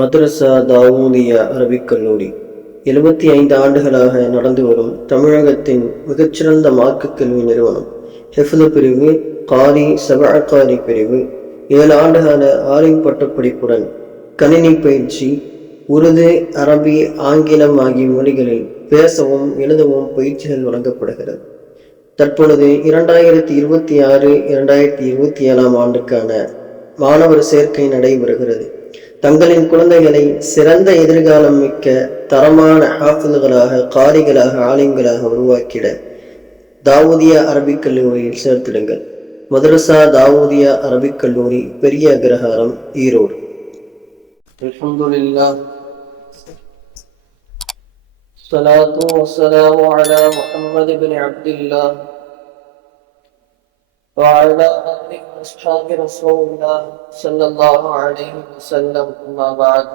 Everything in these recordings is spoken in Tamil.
மதரசா தாவூதியா அரபிக் கல்லூரி 75 ஆண்டுகளாக நடந்து வரும் தமிழகத்தின் மிகச்சிறந்த மார்க்க கல்வி நிறுவனம். ஹிஃப்து பிரிவு, காரி, சபஅகாரி பிரிவு, 7 ஆண்டுகால ஆலிம் பட்டப்படிப்புடன் கணினி பயிற்சி, உருது, அரபி, ஆங்கிலம் ஆகிய மொழிகளில் பேசவும் எழுதவும் பயிற்சிகள் வழங்கப்படுகிறது. தற்பொழுது 2026-2027 ஆண்டுக்கான மாணவர் சேர்க்கை நடைபெறுகிறது. தங்களின் குழந்தைகளை சிறந்த எதிர்காலம் மிக்க தரமான ஹாஃபில்களாக, காரிகளாக, ஆலிம்களாக உருவாக்கிட தாவூதியா அரபிக் கல்லூரியில் சேர்த்திடுங்கள். மதரசா தாவூதியா அரபிக் கல்லூரி, பெரிய அக்ரஹாரம், ஈரோடு. அல்ஹம்துலில்லாஹ், ஸலாத்து வஸ்ஸலாமு அலா முஹம்மது இப்னு அப்துல்லாஹ் وعلى آله وأصحاب رسول الله صلى الله عليه وسلم. أما بعد،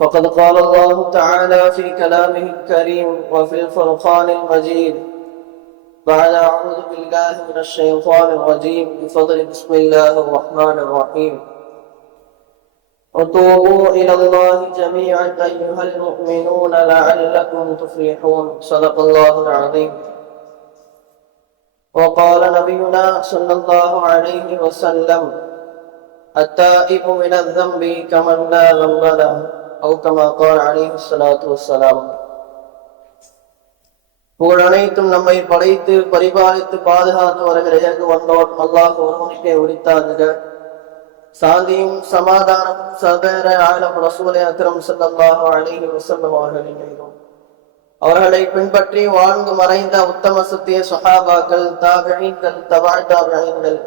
فقد قال الله تعالى في كلامه الكريم وفي الفرقان المجيد بعد أعوذ بالله من الشيطان الرجيم بفضل بسم الله الرحمن الرحيم وتوبوا إلى الله جميعا أيها المؤمنون لعلكم تفلحون. صدق الله العظيم. وقال نبينا صلى الله عليه وسلم التائب من الذنب كمن لا ذنب له أو كما قال عليه الصلاة والسلام. புகழ் அனைத்தும் நம்மை படைத்து பரிபாலித்து பாதுகாத்து வருகிற வந்தோர் அல்லாஹ் ஒருவனுக்கே உரித்தாகுக. சாந்தியும் சமாதானமும் சர்வேர ஆலம் ரசூலே அக்ரம் ஸல்லல்லாஹு அலைஹி வஸல்லம் அவர்களின் மீதும், அவர்களை பின்பற்றி வாழ்ந்து மறைந்த உத்தம சத்திய சஹாபாக்கள், தாபிஈன்கள், தபஅ தாபிஈன்கள்,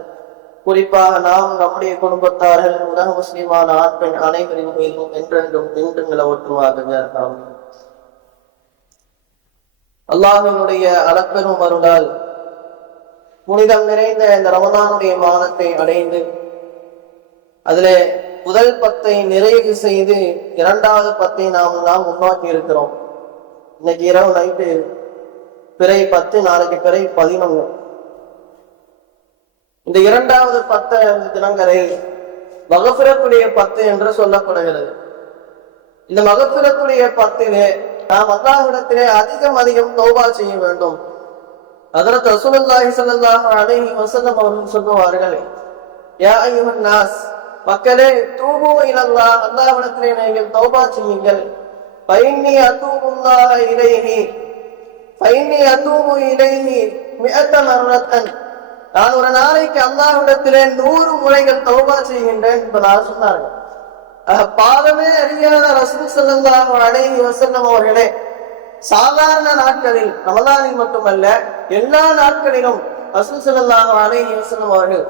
குறிப்பாக நாம், நம்முடைய குடும்பத்தார்கள், உலக முஸ்லிமான ஆண் பெண் அனைவரின் மீதும் என்றென்றும் இன்று நிலவற்றுமாக. அல்லாஹ்வினுடைய அளப்பெரும் அருளால் புனிதம் நிறைந்த இந்த ரமலானுடைய மாதத்தை அடைந்து அதிலே முதல் 10 நிறைவு செய்து 2வது 10 நாம் முன்னோக்கி இருக்கிறோம். இன்னைக்கு இரவு நைட்டு பிறை 10, நாளைக்கு பிறை 11. இந்த 2வது 10 தினங்களை மகஃபிரத்துடைய 10 என்று சொல்லப்படுகிறது. இந்த மகஃபிரத்துடைய 10 நாம் அல்லாஹ்விடத்திலே அதிகம் தௌபா செய்ய வேண்டும். ஹஜ்ரத் ரசூலுல்லாஹி ஸல்லல்லாஹு அலைஹி வஸல்லம் அவர்கள் சொல்லுவார்கள், யா அய்யுஹன் நாஸ், மக்களே, தூபு இலல்லாஹ், அல்லாஹ்விடத்திலே நீங்கள் தௌபா செய்யுங்கள். ஃபைன்னி அதூபு இலைஹி மிஅத மர்ரத்தன், நான் ஒரு நாளைக்கு அல்லாஹ்விடத்திலே 100 முறைகள் தௌபா செய்கின்றேன் என்பதாக சொன்னார்கள். பாவமே அறியாத ரசூல் ஸல்லல்லாஹு அலைஹி வஸல்லம் அவர்களே, சாதாரண நாட்களில், ரமலானில் மட்டுமல்ல எல்லா நாட்களிலும் ரசூல் ஸல்லல்லாஹு அலைஹி வஸல்லம் அவர்கள்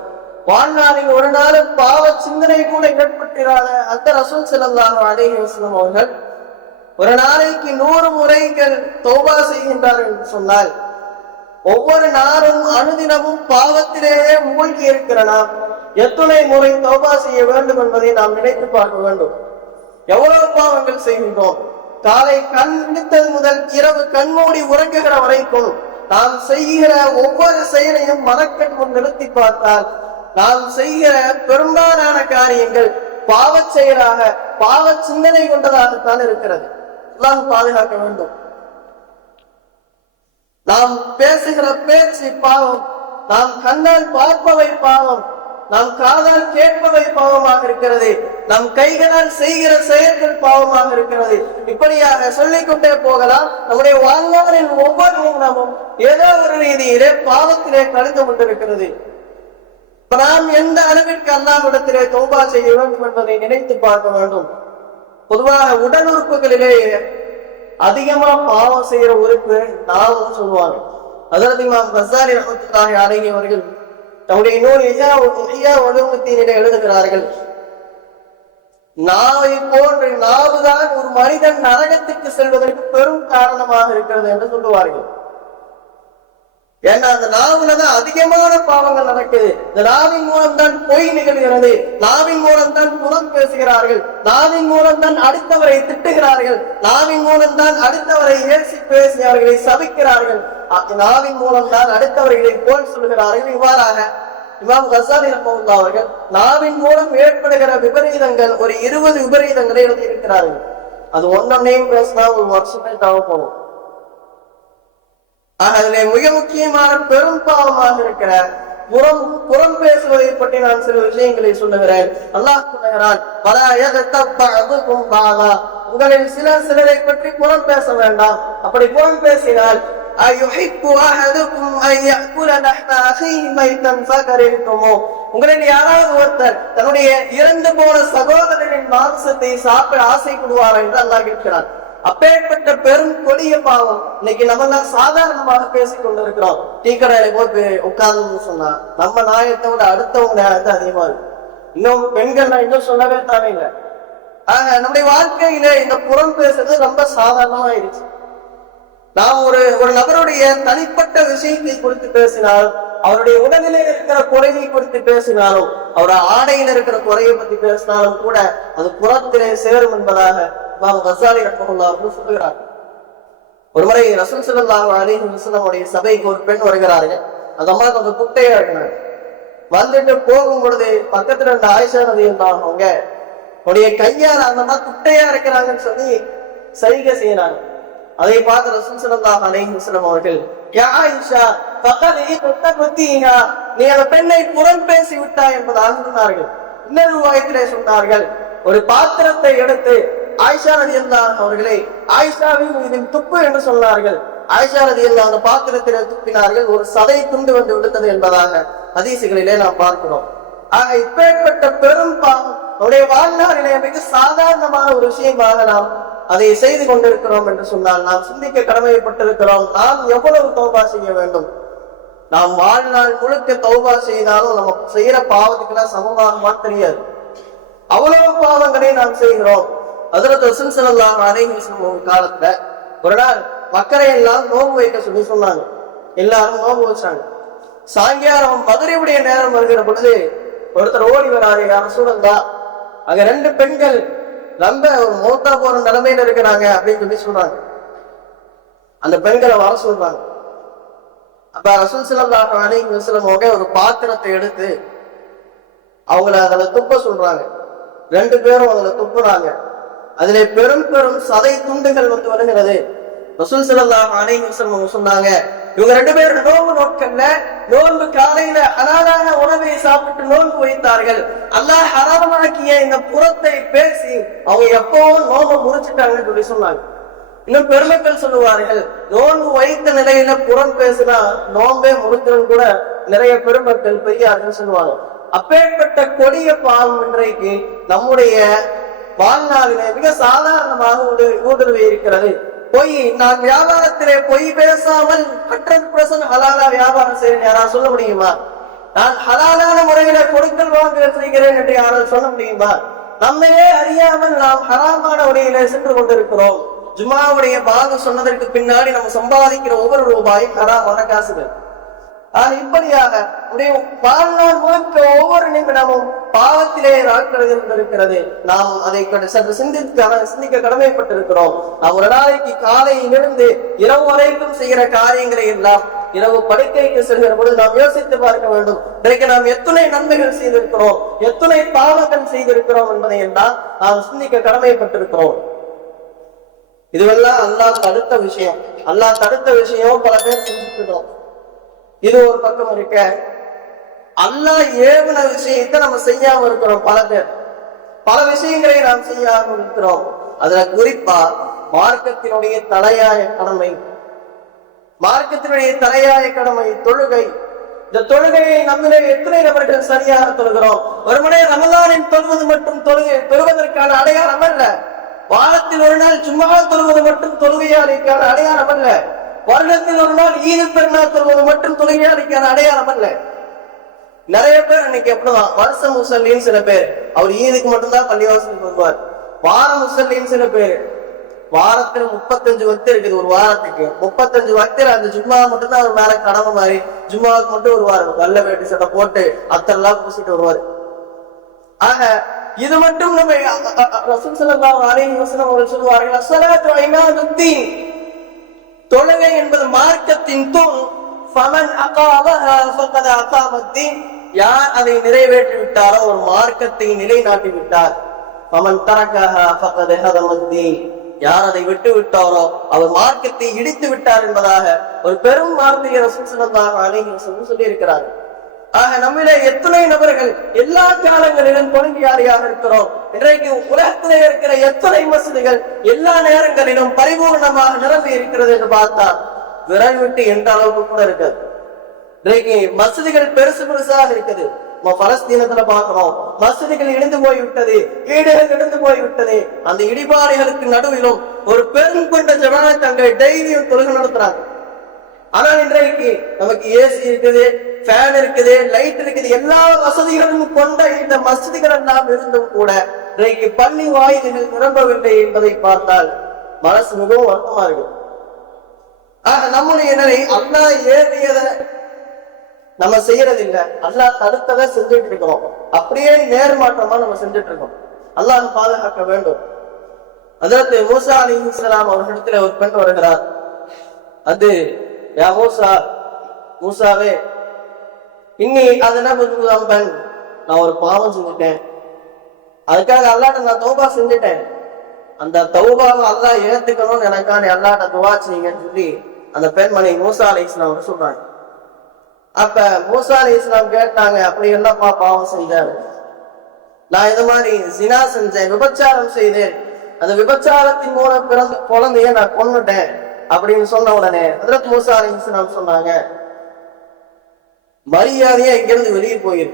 வாழ்நாளில் ஒரு நாள் பாவ சிந்தனை கூட ஏற்பட்டிராத அந்த ரசூல் ஸல்லல்லாஹு அலைஹி வஸல்லம் அவர்கள் ஒரு நாளைக்கு 100 முறைகள் தௌபா செய்கின்றார்கள் என்று சொன்னால், ஒவ்வொரு நாளும் அனுதினமும் பாவத்திலேயே மூழ்கி இருக்கிற நாம் எத்தனை முறை தௌபா செய்ய வேண்டும் என்பதை நாம் நினைத்து பார்க்க வேண்டும். எவ்வளவு பாவங்கள் செய்கின்றோம்? காலை கண் விழித்தது முதல் இரவு கண்மூடி உறங்குகிற வரைக்கும் நாம் செய்கிற ஒவ்வொரு செயலையும் மனக்கண் முன் நிறுத்தி பார்த்தால் நாம் செய்கிற பெரும்பாலான காரியங்கள் பாவ செயலாக, பாவ சிந்தனை கொண்டதாகத்தான் இருக்கிறது. அல்லாஹ் பாதுகாக்க வேண்டும். நாம் பேசுகிற பேச்சு பாவம், நாம் கண்ணால் பார்ப்பவை பாவம், நாம் காதால் கேட்பவை பாவமாக இருக்கிறது, நம் கைகளால் செய்கிற செயல்கள் பாவமாக இருக்கிறது. இப்படியாக சொல்லிக்கொண்டே போகலாம். நம்முடைய வாழ்நாளில் ஒவ்வொரு நிமிடமும் ஏதோ ஒரு ரீதியிலே பாவத்திலே கலந்து கொண்டிருக்கிறது. நாம் எந்த அளவிற்கு அல்லாஹ்விடத்திலே தௌபா செய்ய வேண்டும் என்பதை நினைத்து பார்க்க வேண்டும். பொதுவாக உடல் உறுப்புகளிலேயே அதிகமா பாவம் செய்யற உறுப்பு நாவும் சொல்லுவாங்க. ஹஜ்ரத் இமாம் கஸ்ஸாலி ரஹ்மத்துல்லாஹி அலைஹி அவர்கள் தன்னுடைய நூல் இஹ்யா உலூமுத்தீனிலே எழுதுகிறார்கள், நாவை போன்று நாவுதான் ஒரு மனிதன் நரகத்துக்கு செல்வதற்கு பெரும் காரணமாக இருக்கிறது என்று சொல்லுவார்கள். ஏன்னா அந்த நாவுலதான் அதிகமான பாவங்கள் நடக்குது. இந்த நாவின் மூலம் தான் பொய் நிகழ்கிறது, நாவின் மூலம் தான் புறம் பேசுகிறார்கள், நாவின் மூலம் தான் அடுத்தவரை திட்டுகிறார்கள், நாவின் மூலம் தான் அடுத்தவரை ஏசி பேசி அவர்களை சபிக்கிறார்கள், நாவின் மூலம் தான் அடுத்தவர்களை போல் சொல்கிறார்கள். இவ்வாறாக இமாம் கசாலி ரஹ்மத்துல்லாஹி அவர்கள் நாவின் மூலம் ஏற்படுகிற விபரீதங்கள் ஒரு 20 விபரீதங்களை எழுதி இருக்கிறார்கள். அது ஒன்னொன்னையும் பேசினா ஒரு வருஷமே தேவைப்படும். அதிலே மிக முக்கியமான பெரும் பாவமாக இருக்கிற புறம் பேசுவதை பற்றி நான் சில விஷயங்களை சொல்லுகிறேன். அல்லாஹ் சொல்லுகிறான், உங்களில் சிலரை பற்றி புறம் பேச வேண்டாம். அப்படி புறம் பேசினால் உங்களில் யாராவது ஒருத்தர் தன்னுடைய இறந்து போன சகோதரனின் மாംസத்தை சாப்பிட ஆசைப்படுவார் என்று அல்லாஹ் கேட்கிறார். அப்பேற்பட்ட பெரும் கொடிய பாவம் இன்னைக்கு நம்ம தான் சாதாரணமாக பேசிக் கொண்டிருக்கிறோம். டீ கடையில போய் உட்கார்ந்து சொன்னா நம்ம நாயத்தை விட அடுத்தவங்க நாயத்தை அதிகமா இருக்கு. இன்னும் பெண்கள் நான் இன்னும் சொல்லவே தேவையில்லை. நம்முடைய வாழ்க்கையில இந்த புறம் பேசுறது ரொம்ப சாதாரணமாயிருச்சு. நாம் ஒரு நபருடைய தனிப்பட்ட விஷயத்தை குறித்து பேசினால், அவருடைய உடலிலே இருக்கிற குறையை குறித்து பேசினாலும், அவருடைய ஆடையில இருக்கிற குறையை பத்தி பேசினாலும் கூட அது புறத்திலே சேரும் என்பதாக இமாம் கசாலி ரஹ்மத்துல்லாஹி சொல்லுகிறார். ஒருமுறை ரசூல் ஸல்லல்லாஹு அலைஹி வஸல்லம் சபைக்கு ஒரு பெண் வருகிறார்கள். அந்த அம்மா கொஞ்சம் குட்டையா இருக்கிறாங்க. வந்துட்டு போகும் பொழுது பக்கத்துல இருந்த ஆயிஷா ரலியல்லாஹு அவங்க உடைய கையால அந்த அம்மா குட்டையா இருக்கிறாங்கன்னு சொல்லி சைகை செய்யறாங்க. அதை பார்த்து ரசூல் ஸல்லல்லாஹு அலைஹி வஸல்லம் அவர்கள், யா ஆயிஷா நீ அந்த பெண்ணை புறம் பேசி விட்டாய் என்பதாக சொன்னார்கள். இன்னொரு வாயத்திலே சொன்னார்கள், ஒரு பாத்திரத்தை எடுத்து ஆயிஷா ரலியல்லாஹு அவர்களை ஆயிஷாவின் இதில் துப்பு என்று சொன்னார்கள். ஆயிஷா ரலியல்லாஹு அந்த பாத்திரத்திலே துப்பினார்கள். ஒரு சதை துண்டு வந்து விடுத்தது என்பதாக ஹதீசுகளிலே நாம் பார்க்கிறோம். ஆக இப்பேற்பட்ட பெரும் பாவம் நம்முடைய வாழ்நாளிலே மிக சாதாரணமான ஒரு விஷயமாக நாம் அதை செய்து கொண்டிருக்கிறோம் என்று சொன்னால் நாம் சிந்திக்க கடமைப்பட்டிருக்கிறோம். நாம் எவ்வளவு தௌபா செய்ய வேண்டும்? நாம் வாழ்நாள் முழுக்க தௌபா செய்தாலும் நம்ம செய்யற பாவத்துக்கெல்லாம் சமமாகுமா தெரியாது. அவ்வளவு பாவங்களை நாம் செய்கிறோம். ஹஜ்ரத் ரசூல் ஸல்லல்லாஹு அலைஹி வஸல்லம் காலத்துல ஒரு நாள் மக்களை எல்லாம் நோன்பு வைக்க சொல்லி சொன்னாங்க. எல்லாரும் நோன்பு வச்சாங்க. சாயங்காலம் மகரிபுடைய நேரம் வருகிற பொழுது ஒருத்தர் ஓடி வராரு, யார சூழந்தா அங்க 2 பெண்கள் ரொம்ப ஒரு மௌத்தா போற நிலைமையில இருக்கிறாங்க அப்படின்னு சொல்லி சொல்றாங்க. அந்த பெண்களை வர சொல்றாங்க. அப்ப ரசூல் ஸல்லல்லாஹு அலைஹி வஸல்லம் ஒரு பாத்திரத்தை எடுத்து அவங்கள அதுல துப்ப சொல்றாங்க. 2 பேரும் அதுல துப்புறாங்க. அதிலே பெரும் பெரும் சதை துண்டுகள் வந்து வருகிறது. ரசூல் ஸல்லல்லாஹு அலைஹி வஸல்லம் சொன்னாங்க, இவங்க 2 பேரும் நோன்பு நோக்கல்ல, நோன்பு காலையில ஹலாலான உணவை சாப்பிட்டு நோன்பு வைத்தார்கள். அல்லாஹ் ஹராமாக்கிய இந்த புறத்தை பேசி அவங்க எப்பவும் நோன்பு முறிச்சிட்டாங்கன்னு சொல்லி சொன்னாங்க. இன்னும் பெருமக்கள் சொல்லுவார்கள், நோன்பு வைத்த நிலையில புறம் பேசினா நோன்பே முறிச்சிடும் கூட நிறைய பெருமக்கள் பெரியார்கள் சொல்லுவாங்க. அப்பேற்பட்ட கொடிய பாவம் இன்றைக்கு நம்முடைய வாழ்நாளிலே மிக சாதாரணமாக ஊடுருவி இருக்கிறது. பொய், நான் வியாபாரத்திலே பொய் பேசாமல் 100% ஹலாலா வியாபாரம் செய்யறேன் யாராவது சொல்ல முடியுமா? நான் ஹலாலான முறையில கொடுக்கல் வாங்கல் செய்கிறேன் என்று யாராவது சொல்ல முடியுமா? நம்மையே அறியாமல் நாம் ஹராமான முறையில சென்று கொண்டிருக்கிறோம். ஜுமாவுடைய பாகம் சொன்னதற்கு பின்னாடி நம்ம சம்பாதிக்கிற ஒவ்வொரு ரூபாயும் ஹராமான காசுகள். இப்படியாக வாழ்நாள் முழுக்க ஒவ்வொரு நிமிடமும் பாவத்திலே இருக்கிறது. நாம் அதை சற்று சிந்திக்க கடமைப்பட்டிருக்கிறோம். நாம் ஒரு நாளைக்கு காலையிலிருந்து இரவு வரைக்கும் செய்கிற காரியங்களை எல்லாம் இரவு படுக்கைக்கு செல்கிற பொழுது நாம் யோசித்து பார்க்க வேண்டும். இன்றைக்கு நாம் எத்தனை நன்மைகள் செய்திருக்கிறோம், எத்தனை பாவங்கள் செய்திருக்கிறோம் என்பதை எல்லாம் நாம் சிந்திக்க கடமைப்பட்டிருக்கிறோம். இதுவெல்லாம் அல்லாஹ் தடுத்த விஷயம். அல்லாஹ் தடுத்த விஷயம் பல பேர் செஞ்சுக்கிறோம். இது ஒரு பக்கம் இருக்க, அல்லாஹ் ஏவின விஷயத்தை நம்ம செய்யாம இருக்கிறோம். பல பேர் பல விஷயங்களை நாம் செய்யாம இருக்கிறோம். அதுல குறிப்பா மார்க்கத்தினுடைய தலையாய கடமை, தொழுகை. இந்த தொழுகையை நம்மளே எத்தனை நபர்கள் சரியாக தொழுகிறோம்? ஒருமுறை ரமலானின் தொழுவது மட்டும் தொழுவதற்கான அடையாளம் அல்ல. வாரத்தில் ஒரு நாள் சும்மா தொழுவது மட்டும் தொழுகையாளிக்கான அடையாளம் அல்ல. வருடத்தில் ஒரு நாள் ஈது பெருநாள் தொழுவது மட்டும் தொழுகையாளிக்கான அடையாளம் அல்ல. நிறைய பேர் இன்னைக்கு எப்படிதான் வருஷ முசல்லின்னு சில பேர், அவர் ஈதுக்கு மட்டும்தான் பள்ளிவாசலுக்கு வருவார். வார முசல்லின்னு சில பேர், வாரத்துல 35 வக்து இருக்குது. ஒரு வாரத்துக்கு 35 வக்தில் அந்த ஜும்மா மட்டும்தான் அவர் மேல கடமை மாதிரி ஜும்மாவுக்கு மட்டும் வருவார். நல்ல வேட்டி சட்டை போட்டு அத்தரெல்லாம் பூசிட்டு வருவார். ஆக இது மட்டும் நம்ம ரசூல் ஸல்லல்லாஹு அலைஹி வஸல்லம் அவர்கள் சொல்வார்கள், அஸ்ஸலாத்து இமாதுத்தீன், தொழுகை என்பது மார்க்கத்தின் தூண். ஃபமன் அகாமஹா ஃபகத் அகாமத்தீன், யார் அதை நிறைவேற்றி விட்டாரோ ஒரு மார்க்கத்தை நிலைநாட்டி விட்டார். பமன் தரக்கஹா ஃபகத் ஹதமத்தீன், யார் அதை விட்டு விட்டாரோ அவர் மார்க்கத்தை இடித்து விட்டார் என்பதாக ஒரு பெரும் வார்த்தையை ரசூல் ஸல்லல்லாஹு அலைஹி வஸல்லம் சொல்லி இருக்கிறார். ஆக நம்மிலே எத்தனை நபர்கள் எல்லா காலங்களிலும் தொழுகையாளியாக இருக்கிறோம். இன்றைக்கு உலகத்திலே இருக்கிற எத்தனை மஸ்ஜிதுகள் எல்லா நேரங்களிலும் பரிபூர்ணமாக நிரம்பி இருக்கிறது என்று பார்த்தால் விரல் விட்டு எந்த அளவுக்கு கூட இருக்காது. இன்றைக்கு மஸ்ஜிதுகள் பெருசு பெருசாக இருக்குது. பலஸ்தீனத்துல பார்க்கிறோம், மஸ்ஜிதுகள் இடிந்து போய்விட்டது, வீடுகள் இடிந்து போய்விட்டது. அந்த இடிபாடுகளுக்கு நடுவிலும் ஒரு பெரும் கொண்ட ஜமாஅத் டெய்லியும் தொழுகை நடத்துறாங்க. ஆனால் இன்றைக்கு நமக்கு ஏசி இருக்குது, ஃபேன் இருக்குது, லைட் இருக்குது, எல்லா வசதிகளும் கொண்ட இந்த மஸ்ஜிதுகள் எல்லாம் இருந்தும் கூட இன்றைக்கு பள்ளி வாயில்கள் நிரம்பவில்லை என்பதை பார்த்தால் மனசு மிகவும் வருத்தமா இருக்கு. நம்முடைய நிலை அல்லாஹ் ஏறியதை நம்ம செய்யறது இல்ல, அல்லாஹ் தடுத்ததை செஞ்சுட்டு இருக்கோம். அப்படியே நேர்மாற்றமா நம்ம செஞ்சுட்டு இருக்கோம். அல்லாஹ் பாதுகாக்க வேண்டும். ஹஜ்ரத் மூசா அலைஹிஸ்ஸலாம் அவர்களிடத்துல ஒரு பெண் வருகிறார். அது யா மூசா, மூசாவே இன்னி அதனபன், நான் ஒரு பாவம் செஞ்சுட்டேன், அதுக்காக அல்லாஹ்ட்ட நான் தௌபா செஞ்சுட்டேன், அந்த தௌபாவை அல்லாஹ் ஏத்துக்கணும்னு எனக்கான அல்லாஹ்ட்ட துவா செய்யுங்கன்னு சொல்லி அந்த பெண்மணி மூசா அலைஹிஸ்ஸலாம் சொல்றாங்க. அப்ப மூசா அலைஹிஸ்ஸலாம் கேட்டாங்க, அப்படி என்னப்பா பாவம் செஞ்சேன்? நான் இது மாதிரி ஜினா செஞ்சேன், விபச்சாரம் செய்தேன், அந்த விபச்சாரத்தின் மூலம் பிறந்த குழந்தைய நான் கொன்னுட்டேன் அப்படின்னு சொன்ன உடனே ஹஜ்ரத் மூசா அலைஹிஸ்ஸலாம் சொன்னாங்க, மரியாதையா இங்கிருந்து வெளியே போயிரு,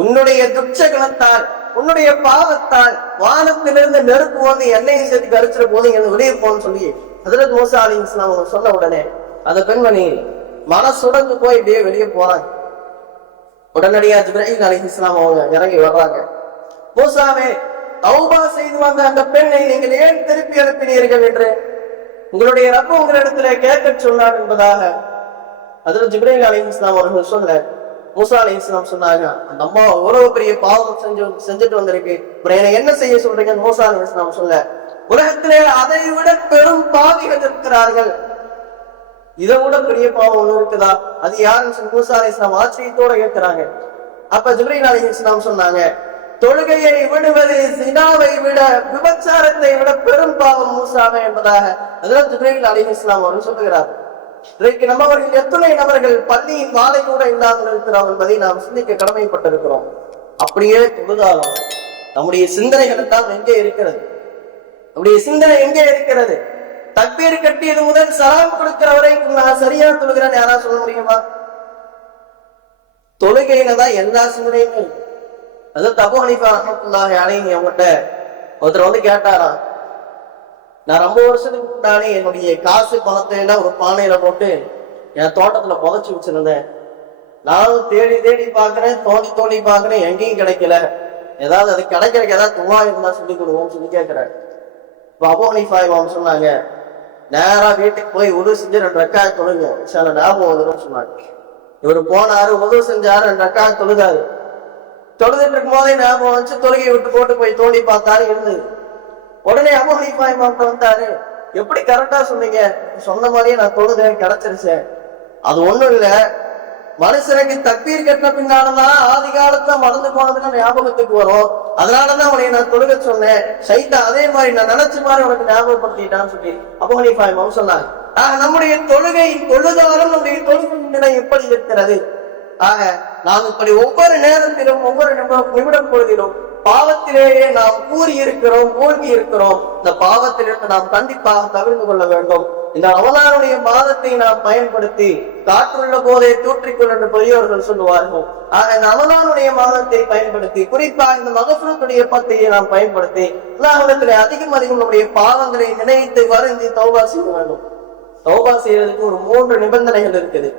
உன்னுடைய துச்ச குணத்தால் உன்னுடைய பாவத்தால் வானத்திலிருந்து நெருப்பு வந்து எண்ணெயை சேர்த்து கரிச்சிட போது இங்கிருந்து வெளியே போன்னு சொல்லி ஹஜ்ரத் மூசா அலைஹிஸ்ஸலாம் அவங்க சொன்ன உடனே அந்த பெண்மணி மனசுடந்து போய் இப்படியே வெளியே போறாங்க. உடனடியா ஜிப்ரீல் அலைஹிஸ்ஸலாம் அவங்க இறங்கி வர்றாங்க. மூசாவே, தௌபா செய்து வந்த அந்த பெண்ணை நீங்கள் ஏன் திருப்பி அனுப்பினீர்கள் என்று உங்களுடைய ரப்ப உங்களிடத்துல கேட்க சொன்னார் என்பதாக ஹஜ்ரத் ஜிப்ரீல் அலைஹிஸ்ஸலாம் அவர்கள் சொல்ல மூசா அலைஹிஸ்ஸலாம் சொன்னாங்க, அந்த அம்மா எவ்வளவு பெரிய பாவம் செஞ்சுட்டு வந்திருக்கு, என்ன செய்ய சொல்றீங்க? மூசா அலைஹிஸ்ஸலாம் சொல்ல, உலகத்திலே அதை விட பெரும் பாவிகள் இருக்கிறார்கள், இதை விட பெரிய பாவம் ஒண்ணு இருக்குதா? அது யாருன்னு மூசா அலைஹிஸ்ஸலாம் ஆச்சரியத்தோட கேட்கிறாங்க. அப்ப ஜிப்ரீல் அலைஹிஸ்ஸலாம் சொன்னாங்க, தொழுகையை விடுவது ஜினாவை விட விபச்சாரத்தை விட பெரும் பாவம் மூசாவே என்பதாக ஹஜ்ரத் ஜிப்ரீல் அலைஹிஸ்ஸலாம் அவர்கள் சொல்லுகிறார். இன்றைக்கு நம்மவர்கள் எத்தனை நபர்கள் பள்ளியின் மாலை கூட இல்லாமல் இருக்கிறோம் என்பதை நாம் சிந்திக்க கடமைப்பட்டிருக்கிறோம். அப்படியே தொழுதாலும் நம்முடைய சிந்தனைகள் எல்லாம் எங்கே இருக்கிறது? நம்முடைய சிந்தனை எங்கே இருக்கிறது? தக்பீர் கட்டியது முதல் சலாம் கொடுக்கிற வரைக்கும் நான் சரியா தொழுகிறேன் யாரா சொல்ல முடியுமா? தொழுகையில தான் எல்லா சிந்தனையும் இருக்கு. அது அபூ ஹனீஃபா ரஹ்மத்துல்லாஹி அலைஹி அவங்ககிட்ட ஒருத்தர் வந்து கேட்டாரா, நான் ரொம்ப வருஷத்துக்கு முன்னாடி என்னுடைய காசு பணத்தை எல்லாம் ஒரு பானையில போட்டு என் தோட்டத்துல புதைச்சு வச்சிருந்தேன், நானும் தேடி தேடி பாக்குறேன், தோண்டி தோண்டி பாக்குறேன், எங்கேயும் கிடைக்கல, ஏதாவது அது கிடைக்கிறக்கு ஏதாவது துவா இருந்தா சொல்லி கொடுவோம்னு சொல்லி கேட்கிறேன். இப்ப அபூ ஹனீஃபா இமாம் சொன்னாங்க, நேரா வீட்டுக்கு போய் உது செஞ்சு 2 ரக்காத் தொழுங்க, சில ஞாபகம் வந்துடும் சொன்னாங்க. இவரு போனாரு, உது செஞ்சாரு, 2 ரக்காத் தொழுதாரு. தொழுதுட்டு இருக்கும் போதே ஞாபகம் வச்சு தொழுகையை விட்டு போட்டு போய் தோண்டி பார்த்தாரு, இருந்தது. உடனே அபூ ஹனீஃபா இமாம் வந்தாரு, எப்படி கரெக்டா சொன்னீங்க? சொன்ன மாதிரியே நான் தொழுதேன், கிடைச்சிருச்சேன். அது ஒண்ணும் இல்ல, மனுஷனுக்கு தக்பீர் கட்டின பின்னாலதான் ஆதி காலத்துல மறந்து போனதுன்னு ஞாபகத்துக்கு வரும், அதனாலதான் உனைய நான் தொழுக சொன்னேன், சைத்தா அதே மாதிரி நான் நினைச்ச மாதிரி உனக்கு ஞாபகப்படுத்திட்டான்னு சொல்லி அபூ ஹனீஃபா இமாம் சொன்னாங்க. நம்முடைய தொழுகை தொழுதாலும் நம்முடைய தொழுகை நிலை எப்படி இருக்கிறது? ஆக நாம் இப்படி ஒவ்வொரு நேரத்திலும் ஒவ்வொரு நிமிடம் பொழுதிலும் பாவத்திலேயே நாம் ஊறி இருக்கிறோம், மூழ்கி இருக்கிறோம். இந்த பாவத்திலிருந்து நாம் கண்டிப்பாக தவிர்த்து கொள்ள வேண்டும். இந்த ரமலானுடைய மாதத்தை நாம் பயன்படுத்தி காற்றுள்ள போதே தூற்றிக்கொள் என்று பெரியவர்கள் சொல்லுவார்கள். ஆக இந்த ரமலானுடைய மாதத்தை பயன்படுத்தி குறிப்பாக இந்த மகஃபிரத்துடைய பத்தையை நாம் பயன்படுத்தி அல்லாஹ்விடத்திலே அதிகம் நம்முடைய பாவங்களை நினைத்து வருந்தி தௌபா செய்ய வேண்டும். தௌபா செய்யறதுக்கு ஒரு 3 நிபந்தனைகள் இருக்குது.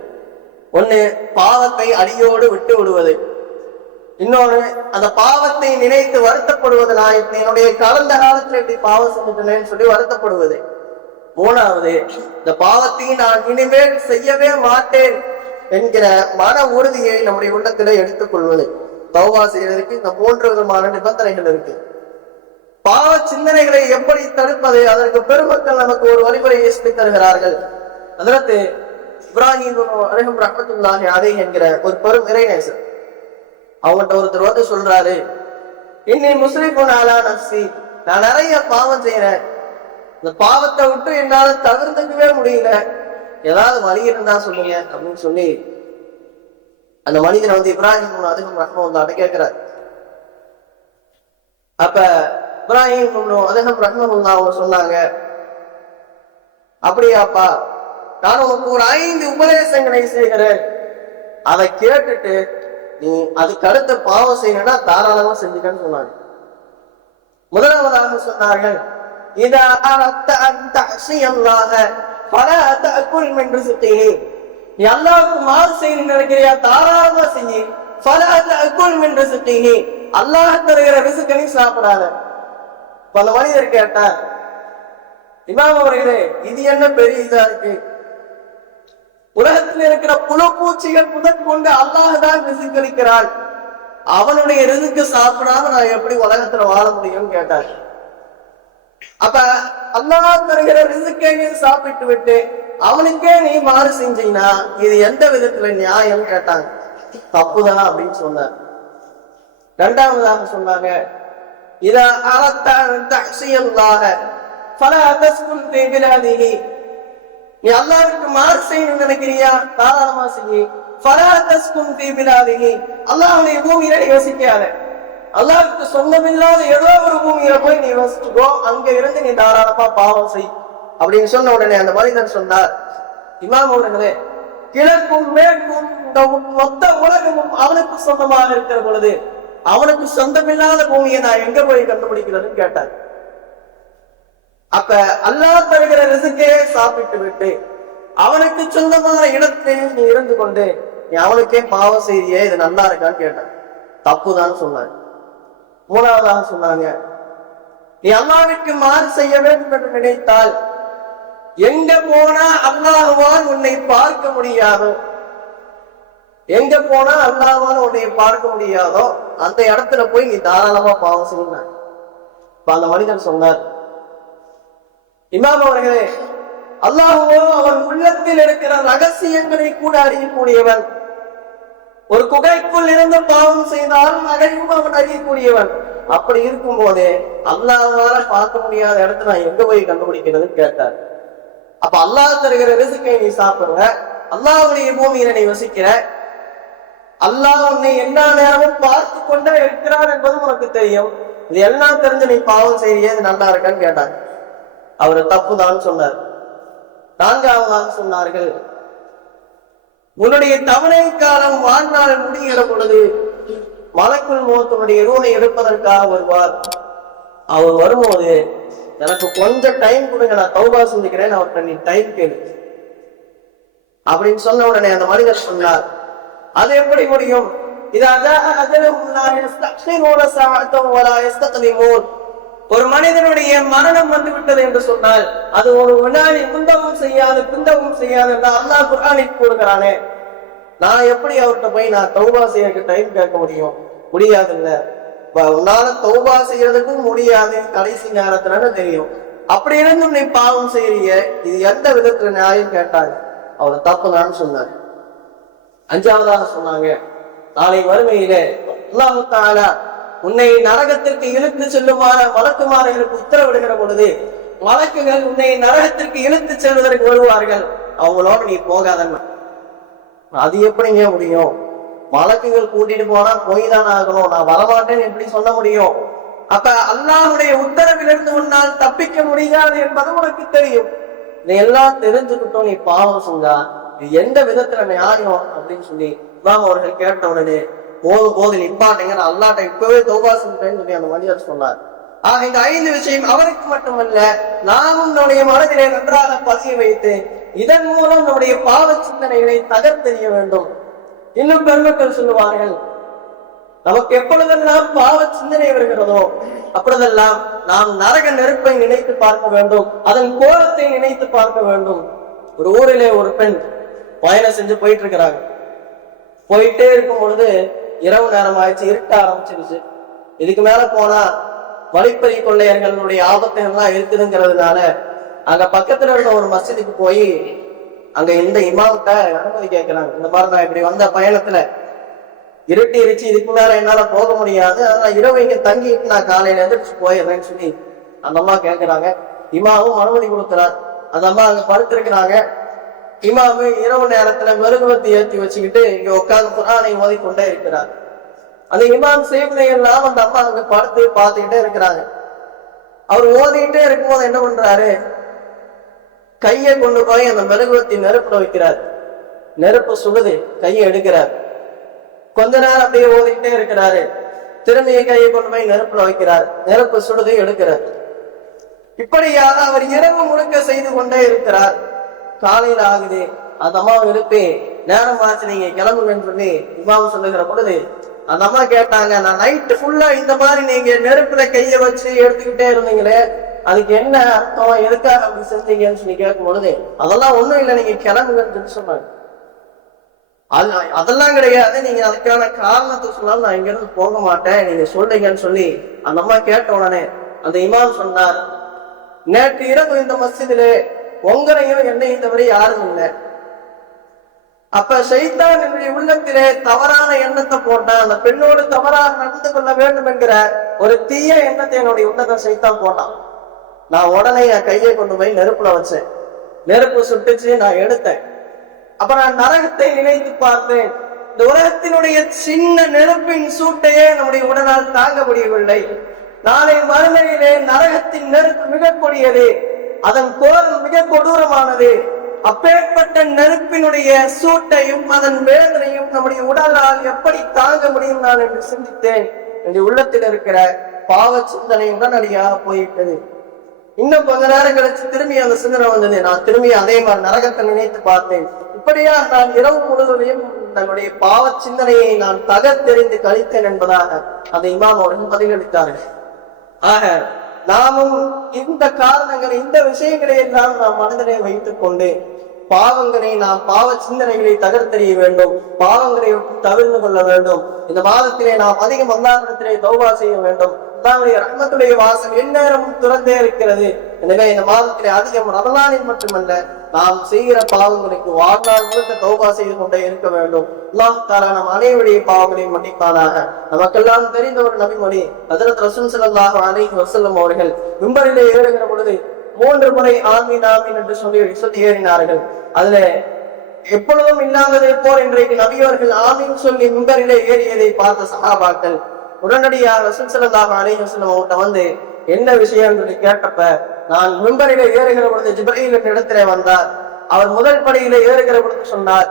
ஒண்ணு, பாவத்தை அடியோடு விட்டு விடுவது. இன்னொன்னு, அந்த பாவத்தை நினைத்து வருத்தப்படுவது, நான் என்னுடைய கடந்த காலத்துல இப்படி பாவம் செஞ்சுட்டேன்னு சொல்லி வருத்தப்படுவது. 3வது, இந்த பாவத்தை நான் இனிமேல் செய்யவே மாட்டேன் என்கிற மன உறுதியை நம்முடைய உள்ளத்திலே எடுத்துக் கொள்வது. தௌபா செய்யறதுக்கு இந்த 3 விதமான நிபந்தனைகள் இருக்கு. பாவ சிந்தனைகளை எப்படி தடுப்பது? அதற்கு பெருமக்கள் நமக்கு ஒரு வழிமுறையை சொல்லி தருகிறார்கள். அதற்கு இப்ராஹிம் ரஹ்மத்துல்லாஹி அலைஹி என்கிற ஒரு பெரும் இறைநேசர், அவங்ககிட்ட ஒருத்தர் வந்து சொல்றாரு, இன்னி முஸ்லிம் ஆலா நப்சி, நான் நிறைய பாவம் செய்யறேன், இந்த பாவத்தை விட்டு என்னால தவிர்த்துக்கவே முடியல, ஏதாவது வழி இருந்தா சொல்லுங்க அப்படின்னு சொல்லி அந்த மனிதனை வந்து இப்ராஹிம் அதுகம் ரஹ்மத்துல்லாஹி கேட்கிறார். அப்ப இப்ராஹிம் அதுகம் ரஹ்மத்துல்லாஹி அவங்க சொன்னாங்க, அப்படியாப்பா, நான் உனக்கு ஒரு 5 உபதேசங்களை செய்கிறேன், அதை கேட்டுட்டு நீ அதுக்கு அடுத்த பாவம் செய்யணும்னா தாராளமா செஞ்சுக்கன்னு சொன்னாங்க. முதலாவதாக சொன்னார்கள், இதா அரத்த அன் தஅஸியல்லாஹ ஃபலா தஅகுல் மின் ரிஸ்கிஹி, நீ அல்லாஹ்வுக்கு மாறு செய்யணும்னு நினைக்கிறியா தாராளமா செய், ஃபலா தஅகுல் மின் ரிஸ்கிஹி, அல்லாஹ் தருகிற ரிஸ்கை நீ சாப்பிடாத. அந்த மனிதர் கேட்டார், இமாம் அவர்களே, இது என்ன பெரிய இதா இருக்கு, உலகத்தில் இருக்கிற புழு பூச்சிகள் முதற்கொண்டு அல்லாஹ் தான் ரிஸ்க் அளிக்கிறாள், அவனுடைய ரிஸ்க் சாப்பிடாம நான் எப்படி உலகத்துல வாழ முடியும் கேட்டார். அப்ப அல்லாஹ் தருகிற ரிஸ்கை நீ சாப்பிட்டு விட்டு அவனுக்கே நீ மாறு செஞ்சீங்கன்னா இது எந்த விதத்துல நியாயம் கேட்டாங்க. தப்புதான் அப்படின்னு சொன்னார். இரண்டாவதாக சொன்னாங்க, இதா அரத்த அன் தஅஸியல்லாஹ ஃபலா தஸ்குன் ஃபீ பிலாதிஹி, நீ அல்லாஹ்வுக்கு மாறு செய்யணும்னு நினைக்கிறியா தாராளமா செய், ஃபலா தஸ்குன் ஃபீ பிலாதிஹி, அல்லாஹ்வுடைய பூமியில நீ வசிக்காத, அல்லாஹ்வுக்கு சொந்தமில்லாத ஏதோ ஒரு பூமியில போய் நீ வசிச்சுக்கோ, அங்க இருந்து நீ தாராளமா பாவம் செய் அப்படின்னு சொன்ன உடனே அந்த மனிதன் சொன்னார், இமாம் அவர்களே, கிழக்கும் மேற்கும் இந்த மொத்த உலகமும் அவனுக்கு சொந்தமாக இருக்கிற பொழுது அவனுக்கு சொந்தமில்லாத பூமியை நான் எங்க போய் கண்டுபிடிக்கிறதுன்னு கேட்டார். அப்ப அல்லாஹ் தருகிற ரிஸ்கையே சாப்பிட்டு விட்டு அவனுக்கு சொந்தமான இடத்தில் நீ இருந்து கொண்டு நீ அவனுக்கே பாவம் செய்தியே, இது நல்லா இருக்கான்னு கேட்டான். தப்புதான் சொன்னாங்க. மூணாவதாக சொன்னாங்க, நீ அல்லாஹ்வுக்கு மாறு செய்ய வேண்டும் என்று நினைத்தால் எங்க போனா அல்லாஹ்வால் உன்னை பார்க்க முடியாதோ, எங்க போனா அல்லாஹ்வால் உன்னை பார்க்க முடியாதோ அந்த இடத்துல போய் நீ தாராளமா பாவம் செய்யணும். அந்த மனிதன் சொன்னார், இமாம் அவர்களே, அல்லாஹ்வோ அவன் உள்ளத்தில் இருக்கிற ரகசியங்களை கூட அறியக்கூடியவன், ஒரு குகைக்குள் இருந்து பாவம் செய்தாலும் அதையும் அவன் அறியக்கூடியவன், அப்படி இருக்கும் போதே அல்லாஹ்வால பார்க்க முடியாத இடத்துல நான் எங்க போய் கண்டுபிடிக்கிறதுன்னு கேட்டார். அப்ப அல்லாஹ் தருகிற ரிஸ்கை நீ சாப்பிடுற, அல்லாஹ்வுடைய பூமியில நீ வசிக்கிற, அல்லாஹ் உன்னை எல்லா நேரமும் பார்த்து கொண்டே இருக்கிறார் என்பதும் உனக்கு தெரியும், இது எல்லாம் தெரிஞ்சு நீ பாவம் செய்ய நல்லா இருக்கான்னு கேட்டாங்க. அவரு தப்புதான் சொன்னார். நான்காவதாக சொன்னார்கள், உன்னுடைய தவணை காலம் வாழ்நாள் முடிகிற பொழுது மலக்குள் மௌத்துடைய ரூஹை எடுப்பதற்காக வருவார். அவர் வரும்போது எனக்கு கொஞ்சம் டைம் கொடுங்க, நான் தௌபா செஞ்சுக்கிறேன், அவர்கிட்ட நீ டைம் கேளு அப்படின்னு சொன்ன உடனே அந்த மனிதர் சொன்னார், அது எப்படி முடியும், ஒரு மனிதனுடைய மரணம் வந்து விட்டது என்று சொன்னால் அது ஒரு வினாடி முந்தவும் செய்யாது பிந்தவும் செய்யாது என்று அல்லாஹ் குர்ஆனில் கூறுகிறானே, நான் எப்படி அவர்கிட்ட போய் நான் தௌபா செய்யறதுக்கு டைம் கேட்க முடியும்? முடியாது. இல்ல, உன்னால தௌபா செய்யறதுக்கும் முடியாது, கடைசி நேரத்துலன்னு தெரியும், அப்படி இருந்தும் நீ பாவம் செய்யறிய, இது எந்த விதத்துல நியாயம் கேட்டாங்க. அவர் தப்புதான்னு சொன்னார். அஞ்சாவதாக சொன்னாங்க, நாளை வறுமையிலே அல்லாஹ் தஆலா உன்னை நரகத்திற்கு இழுத்து செல்லுமாறு மலக்குமார்களுக்கு உத்தரவிடுகிற பொழுது மலக்குகள் உன்னை நரகத்திற்கு இழுத்து செல்வதற்கு வருவார்கள், அவங்களோட நீ போகாதன்னு. அது எப்படிங்க முடியும்? மலக்குகள் கூட்டிட்டு போனா போய் தான் ஆகணும், நான் வரமாட்டேன்னு எப்படி சொல்ல முடியும்? அப்ப அல்லாஹ்வுடைய உத்தரவிலிருந்து உன்னால் தப்பிக்க முடியாது என்பது உனக்கு தெரியும். இதையெல்லாம் தெரிஞ்சுக்கிட்டோம் நீ பாவம் செஞ்சா இது எந்த விதத்துல நியாயம் அப்படின்னு சொல்லி இமாம் அவர்கள் கேட்ட உடனே போது நிப்பாட்டுங்க, நான் அல்லாஹ்ட்ட இப்பவே தௌபா செஞ்சேன்னு சொல்லி அந்த மனிதர் சொன்னார். இந்த 5 விஷயம் அவருக்கு மட்டுமல்ல, நாமும் நம்முடைய மனதிலே நன்றாக பதிய வைத்து இதன் மூலம் நம்முடைய பாவ சிந்தனைகளை தகர்த்தெறிய வேண்டும். இன்னும் பெருமக்கள் சொல்லுவார்கள், நமக்கு எப்பொழுதெல்லாம் பாவ சிந்தனை வருகிறதோ அப்பொழுதெல்லாம் நாம் நரக நெருப்பை நினைத்து பார்க்க வேண்டும், அதன் கோலத்தை நினைத்து பார்க்க வேண்டும். ஒரு ஊரிலே ஒரு பெண் பயணம் செஞ்சு போயிட்டு இருக்கிறாங்க. போயிட்டே இருக்கும் பொழுது இரவு நேரம் ஆயிடுச்சு, இருட்ட ஆரம்பிச்சிருச்சு. இதுக்கு மேல போனா வழிப்பறி கொள்ளையர்களுடைய ஆபத்துகள்லாம் இருக்குதுங்கிறதுனால அங்க பக்கத்துல இருந்த ஒரு மஸ்ஜிதுக்கு போய் அங்க இந்த இமாம்கிட்ட அனுமதி கேட்கிறாங்க. இந்த மாதிரி நான் இப்படி வந்த பயணத்துல இருட்டிருச்சு, இதுக்கு மேல என்னால போக முடியாது, அதனால இரவு இங்க தங்கிட்டு நான் காலையில எழுந்திரிச்சு போயிடுறேன்னு சொல்லி அந்த அம்மா கேட்கிறாங்க. இமாமும் அனுமதி கொடுக்கிறார். அந்த அம்மா அங்க படுத்திருக்கிறாங்க. இமாமு இரவு நேரத்துல மெழுகுவத்தி ஏற்றி வச்சுக்கிட்டு இங்க உட்கார்ந்து குர்ஆனை ஓதி கொண்டே இருக்கிறார். அந்த இமாம் செய்வதை எல்லாம் அந்த அம்மா அங்க படுத்து பார்த்துக்கிட்டே இருக்கிறாங்க. அவர் ஓதிக்கிட்டே இருக்கும்போது என்ன பண்றாரு, கையை கொண்டு போய் அந்த மெழுகுவத்தி நெருப்புல வைக்கிறார். நெருப்பு சுடுது, கையை எடுக்கிறார். கொஞ்ச நேரம் அப்படியே ஓதிக்கிட்டே இருக்கிறாரு. திரும்பிய கையை கொண்டு போய் நெருப்புல வைக்கிறார். நெருப்பு சுடுது, எடுக்கிறார். இப்படியாக அவர் இரவு முழுக்க செய்து கொண்டே இருக்கிறார். காலையில ஆகுது. அந்த அம்மாவை எழுப்பி நேரம் ஆச்சு, நீங்க கிளம்புங்கன்னு சொல்லி இமாம் சொல்லுகிற பொழுது அந்த அம்மா கேட்டாங்க, நான் நைட்டு ஃபுல்லா இந்த மாதிரி நீங்க நெருப்புல கைய வச்சு எடுத்துக்கிட்டே இருந்தீங்களே, அதுக்கு என்ன அர்த்தம், எதுக்காக அப்படி செஞ்சீங்கன்னு சொல்லி கேட்கும் பொழுது அதெல்லாம் ஒண்ணும் இல்லை, நீங்க கிளம்புங்கன்னு சொல்லி சொன்னாங்க. அதெல்லாம் கிடையாது, நீங்க அதுக்கான காரணத்தை சொன்னாலும் நான் இங்க இருந்து போக மாட்டேன், நீங்க சொல்றீங்கன்னு சொல்லி அந்த அம்மா கேட்ட உடனே அந்த இமாம் சொன்னார், நேற்று இரவு இந்த மஸ்ஜிதிலே உங்களையும் என்னையும் தவிர யாரும் இல்லை. அப்ப ஷைத்தான் என்னுடைய உள்ளத்திலே தவறான எண்ணத்தை போட்டான். அந்த பெண்ணோடு தவறாக நடந்து கொள்ள வேண்டும் என்கிற ஒரு தீய எண்ணத்தை என்னுடைய உள்ளத்தை ஷைத்தான் போட்டான். நான் உடனே என் கையை கொண்டு போய் நெருப்புல வச்சேன். நெருப்பு சுட்டுச்சு, நான் எடுத்தேன். அப்ப நான் நரகத்தை நினைத்து பார்த்தேன். இந்த உலகத்தினுடைய சின்ன நெருப்பின் சூட்டையே நம்முடைய உடலால் தாங்க முடியவில்லை. நாளை மறுமையிலே நரகத்தின் நெருப்பு மிக கொடியது, அதன் கோரம் மிக கொடூரமானது. அப்பேற்பட்ட நெருப்பினுடைய சூட்டையும் அதன் வேதனையும் நம்முடைய உடலால் எப்படி தாங்க முடியும் நான் என்று சிந்தித்தேன். என்னுடைய உள்ளத்தில் இருக்கிற பாவ சிந்தனை உடனடியாக போயிட்டது. இன்னும் கொஞ்ச நேரம் கழிச்சு திரும்பி அந்த சிந்தனை வந்தது. நான் திரும்பி அதே மாதிரி நரகத்தை நினைத்து பார்த்தேன். இப்படியா நான் இரவு முழுவதையும் தன்னுடைய பாவ சிந்தனையை நான் தகர்த்தெறிந்து கழித்தேன் என்பதாக அந்த இமாம் அவர்கள் பதிலளித்தார்கள். ஆக நாமும் இந்த காரணங்களை, இந்த விஷயங்களை எல்லாம் நாம் மனதிலே வைத்துக் கொண்டு பாவங்களை, நாம் பாவ சிந்தனைகளை தகர்த்தெறிய வேண்டும், பாவங்களை தவிர்த்து கொள்ள வேண்டும். இந்த மாதத்திலே நாம் அதிகம் அல்லாஹ்விடத்திலே தௌபா செய்ய வேண்டும். அல்லாஹ்வுடைய ரஹ்மத்துடைய வாசல் எந்நேரமும் திறந்தே இருக்கிறது. எனவே இந்த மாதத்திலே அதிகம் ரமலானில் மட்டுமல்ல, நாம் செய்கிற பாவங்களுக்கு வாழ்நாள் முழுக்க தௌபா செய்து கொண்டே இருக்க வேண்டும். அல்லாஹ் தஆலா நம் அனைவருடைய பாவங்களையும் மன்னிப்பானாக. நமக்கெல்லாம் தெரிந்த ஒரு நபிமொழி, ஹஜ்ரத் ரசூல் ஸல்லல்லாஹு அலைஹி வஸல்லம் அவர்கள் மிம்பரிலே ஏறுகிற பொழுது 3 முறை ஆமீன் ஆமீன் என்று சொல்லி ஏறினார்கள். அதுல எப்பொழுதும் இல்லாததை போல் இன்றைக்கு நபியவர்கள் ஆமீன் சொல்லி மிம்பரிலே ஏறியதை பார்த்த சஹாபாக்கள் உடனடியாக ரசூல் ஸல்லல்லாஹு அலைஹி வஸல்லம் அவர்கிட்ட வந்து என்ன விஷயம் சொல்லி கேட்டப்ப, நான் மிம்பரிலே ஏறுகிற பொழுது ஜிப்ரீல் என்ற இடத்திலே வந்தார். அவர் முதல் படியிலே ஏறுகிற பொழுது சொன்னார்,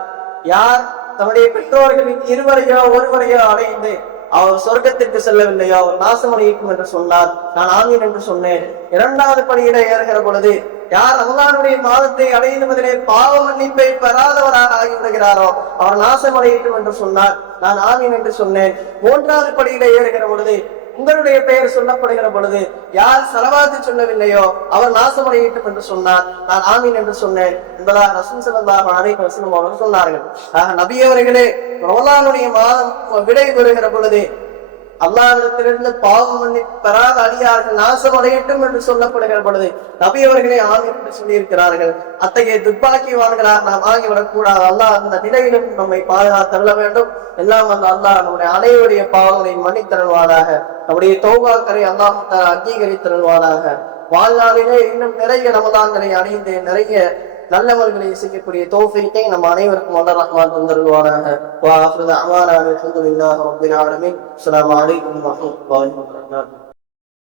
யார் தன்னுடைய பெற்றோர்களின் இருவரையோ ஒருவரையோ அடைந்து அவர் சொர்க்கத்திற்கு செல்லவில்லையோ அவர் நாசமடையும் என்று சொன்னார். நான் ஆமீன் என்று சொன்னேன். 2வது படியில ஏறுகிற பொழுது, யார் ரமலானுடைய மாதத்தை அடைந்துவதிலே பாவ மன்னிப்பை பெறாதவராக ஆகிவிடுகிறாரோ அவர் நாசமடையட்டும் என்று சொன்னார். நான் ஆமீன் என்று சொன்னேன். 3வது படியில ஏறுகிற பொழுது, உங்களுடைய பெயர் சொல்லப்படுகிற பொழுது யார் ஸலவாத்து சொல்லவில்லையோ அவர் நாசமடையட்டும் என்று சொன்னார். நான் ஆமீன் என்று சொன்னேன் என்பதாக ரசூல் ஸல்லல்லாஹு அலைஹி வஸல்லம் அவர்கள் சொன்னார்கள். நபி அவர்களே ரமலானுடைய மாதம் விடை பெறுகிற பொழுது அல்லாஹ்விடத்திலிருந்து பாவம் மன்னிப்பு பெறாத அடியார்கள் நாசமடையட்டும் என்று சொல்லப்படுகிற பொழுது நபி அவர்களே ஆமீன் என்று சொல்லி இருக்கிறார்கள். அத்தகைய துப்பாக்கிவான்களாக நாம் ஆகிவிடக் கூடாது. அல்லாஹ் அந்த நிலையிலும் நம்மை பாதுகாத்தள்ள வேண்டும். எல்லாம் அந்த அல்லாஹ் நம்முடைய அனைவருடைய பாவங்களை மன்னித்தருள்வானாக. நம்முடைய தௌபாக்களை அல்லாஹ் அங்கீகரித்தருள்வானாக. வாழ்நாளிலே இன்னும் நிறைய ரமலான்களை அடைந்து நிறைய நல்லவர்களை செய்யக்கூடிய தௌஃபீக்கை நம் அனைவருக்கும் வல்ல ரஹ்மான் தந்தருள்வானாக. வா ஆஃபிரு தஅவானா அல்ஹம்துலில்லாஹி ரப்பில் ஆலமீன். அஸ்ஸலாமு அலைக்கும் வரஹ்மத்துல்லாஹி வபரகாத்துஹு.